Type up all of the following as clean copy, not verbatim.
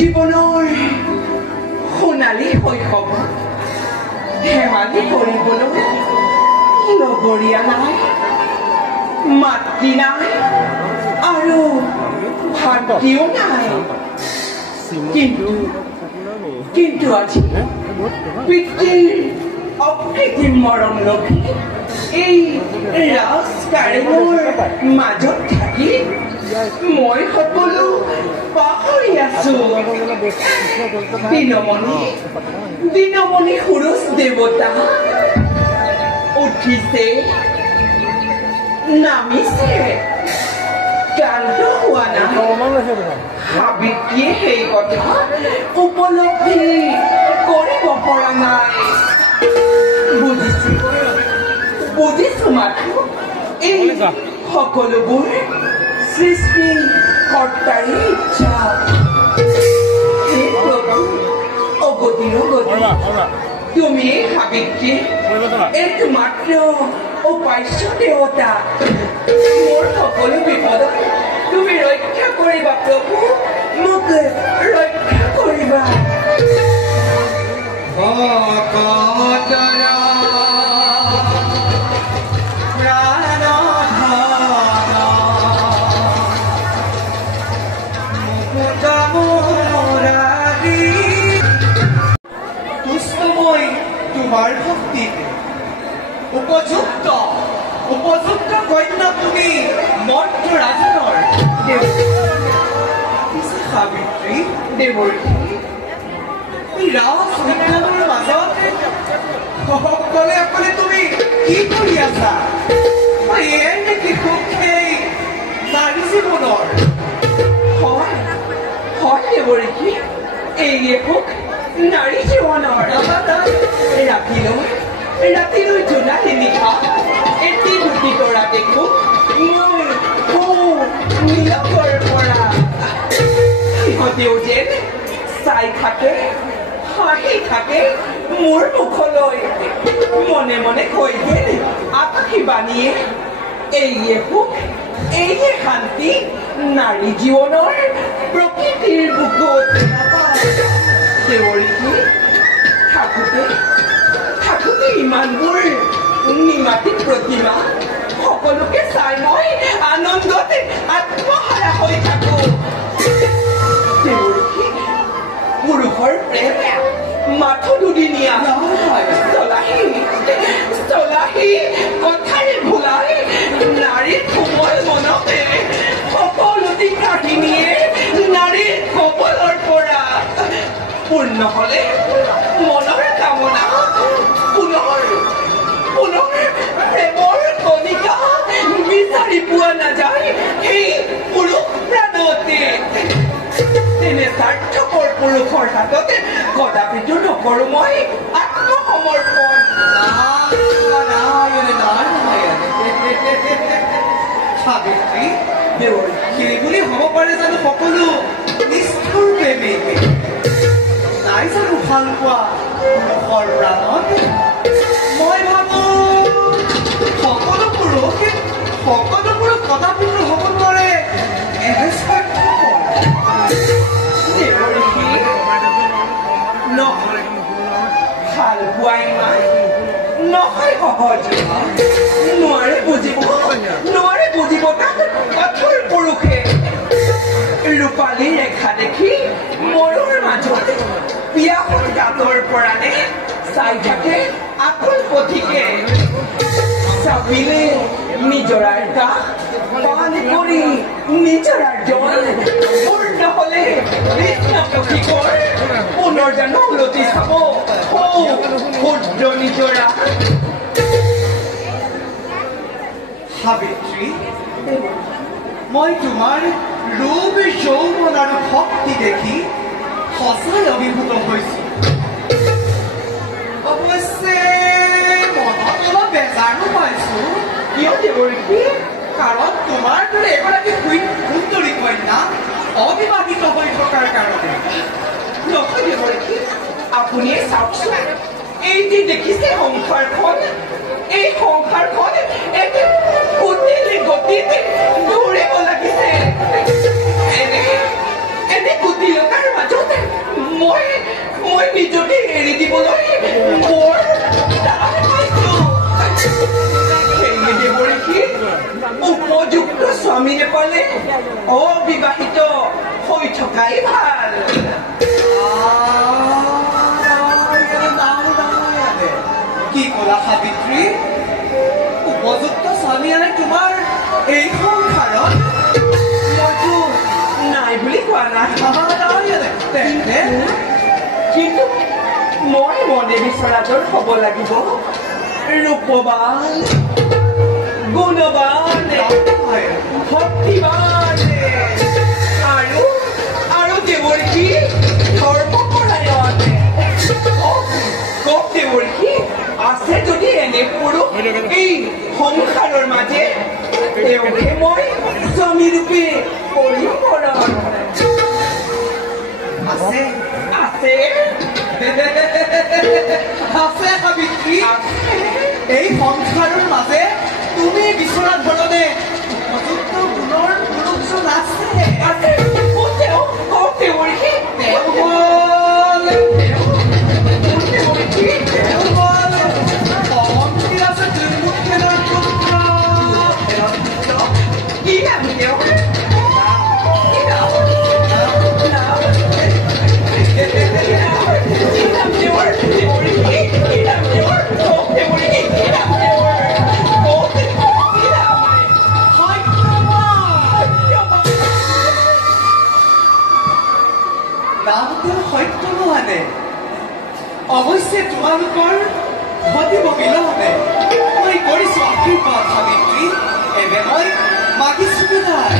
জীৱনৰ সোণালী শৈশৱ ধেমালি কৰিবলৈ লগৰীয়া নাই, মাতৃ নাই আৰু ভাতৃও নাই। কিন্তু আজি পিতৃৰ অকৃত্ৰিম মৰম লভি এই ৰাজ কাৰেঙৰ মাজত থাকি মই সকলো পাহৰি আছো। দিনমণি সুৰুষ দেৱতা উঠিছে, নামিছে, ক্লান্ত হোৱা নাই। সাবিত্ৰীয়ে সেই কথা উপলব্ধি কৰিব পৰা নাই। বুজিছো মাথো এই সকলোবোৰ সৃষ্টি কৰ্তাৰে ইচ্ছা। অগতিৰ তুমি সাবিত্ৰী এইটো মাত্ৰ উপাস্য দেৱতা। মোৰ সকলো বিপদত তুমি ৰক্ষা কৰিবা প্ৰভু, মোক ৰক্ষা কৰিবা। তোমাৰ ভক্তি উপযুক্ত কন্যা তুমি মৰ্ত ৰাজনৰ সাবিত্ৰী দেৱৰ্ষী ৰাজ উদ্যানৰ মাজত অকলে অকলে তুমি কি কৰি আছা? এয়াই নেকি সুখেই নাৰী জীৱনৰ? হয় দেৱৰ্ষী, এইয়ে সুখ নাৰী জীৱনৰ। ৰাতিলৈ জোনালী নিশা এটি দুটি তৰা দেখো মই নীলকৰ পৰা। সিহঁতেও যেন চাই থাকে, হাঁহি থাকে মোৰ মুখলৈ। মনে মনে কৈ যেন আকাশী বাণীয়ে এইয়ে সুখ, এইয়ে শান্তি নাৰী জীৱনৰ প্ৰকৃতিৰ বুকুত। দেৱৰ্ষী থাকোতে ইমানবোৰ নিমাতী প্ৰতিমা সকলোকে চাই মই আনন্দতে আত্মহাৰা হৈ থাকো। দেৱৰ্ষী পুৰুষৰ প্ৰেম মাথো দুদিনীয়া নহয়। চলাহী কথাৰে ভুলাই নাৰীৰ কোমল মনতে সকলোটি কাহিনীয়ে নাৰীৰ কবলৰ পৰা নহ'লে মনৰ কামনা পুনৰ প্ৰেমৰ কণিকা বিচাৰি পোৱা নাযায় সেই পুৰুষ প্ৰাণতে তেনে স্বাৰ্থপৰ পুৰুষৰ হাতত কদাপিতো নকৰোঁ মই আত্মসমৰ্পণ সাবিত্ৰী সেইবুলি হ'ব পাৰে জানো সকলো নিষ্ঠুৰ প্ৰেমিক নাই জানো ভাল পোৱা পুৰুষৰ প্ৰাণত মই ভাবো সকলো পুৰুষ কদাপিতো হ'ব নোৱাৰে ভাল পোৱা ইমান নহয় সহজ নোৱাৰে বুজিব তাক কঠোৰ পুৰুষে ৰূপালী ৰেখা দেখি মৰৰ মাজত বিয়াখন গাতৰ পৰানে চাই থাকে আকুল পথিকে চাপিলে নিজৰাৰ কাষ পান কৰি নিজৰাৰ জল পূৰ্ণ হলে কৃষ্ণ পথিকৰ পুনৰ জানো উলটি চাব ক্ষুদ্ৰ নিজৰা সাবিত্ৰী মই তোমাৰ ৰূপ যৌৱন আৰু শক্তি দেখি সঁচাই অভিভূত হৈছো অৱশ্যে মনত অলপ বেজাৰো পাইছো কিয় দেৱৰী কাৰণ তোমাৰ দৰে এগৰাকী সুন্দৰী কন্যা অবিবাহিত হৈ থকাৰ কাৰণে নহয় দেৱৰী আপুনিয়ে চাওকচোন এই যে দেখিছে এই সংসাৰখন একে কুটিল গতিত দৌৰিব লাগিছে এনে কুটিলতাৰ মাজত মই নিজকে এৰি দিবলৈ বৰ টান পাইছো দেৱৰী উপযুক্ত স্বামী নেপালে অবিবাহিত হৈ থকাই ভাল কি ক'লা সাবিত্ৰী উপযুক্ত স্বামী আনে তোমাৰ এই সংসাৰত মইতো নাই বুলি কোৱা নাই তেন্তে কিন্তু মই মনে বিচৰাটোৰ হ'ব লাগিব ৰূপৱান গুণৱান ভক্তিবান আৰু দেৱৰী ধৰ্মপৰায়ণ কওক দেৱৰী আছে যদি এনে পুৰুষ এই সংসাৰৰ মাজে তেওঁকে মই স্বামীৰূপে পৰিকৰণ আছে সাবিত্ৰী এই সংসাৰৰ মাজে তুমি বিচৰা ধৰণে উপযুক্ত গুণৰ পুৰুষজন আছে অৱশ্যে তোমালোকৰ ঘটিব মিলনে মই কৰিছো আশীৰ্বাদ সাবিত্ৰী এবে মই মাগিছো বিদায়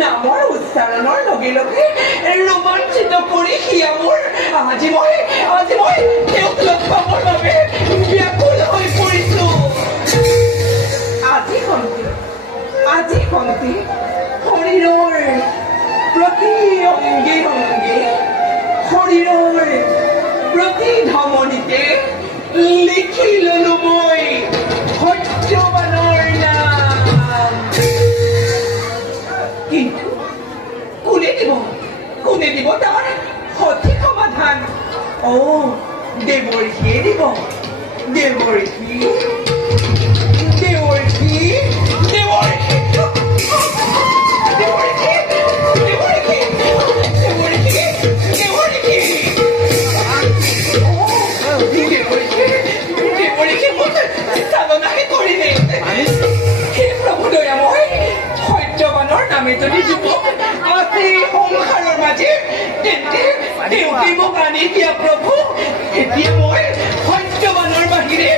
নামৰ উচ্চাৰণৰ লগে লগে ৰোমাঞ্চিত কৰি সিয়া মোৰ আজি মই তেওঁক লগ পাবৰ বাবে ব্যাকুল হৈ পৰিছো আজি খন্তি শৰীৰৰ প্ৰতি অংগে শৰীৰৰ প্ৰতি ধমনীতে লিখি ললো মই সত্যবানৰ নাম কিন্তু কোনে দিব তাৰ সঠিক সমাধান দেৱৰ্ষিয়ে দিব দেৱৰ্ষি দেৱৰ্ষি দেৱৰ্ষি দেৱৰ্ষি দেৱৰ্ষি দেৱৰ্ষি দেৱৰ্ষি দেৱৰ্ষি মোক চালনাহে কৰিলে হে প্ৰভু দয়াময় সত্যবানৰ নামে যদি যুৱক আছে সংসাৰৰ মাজে তেন্তে দেউতি মোক আনি দিয়া প্ৰভু এতিয়া মই সত্যবানৰ বাহিৰে